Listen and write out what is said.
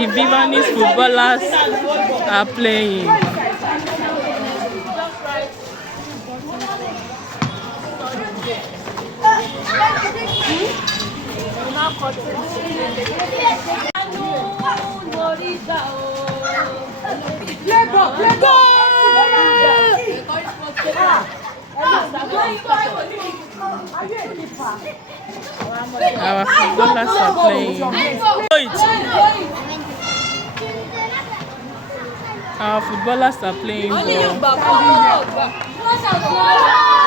The Vivanese footballers are playing. Our footballers are playing. Our footballers are playing ball.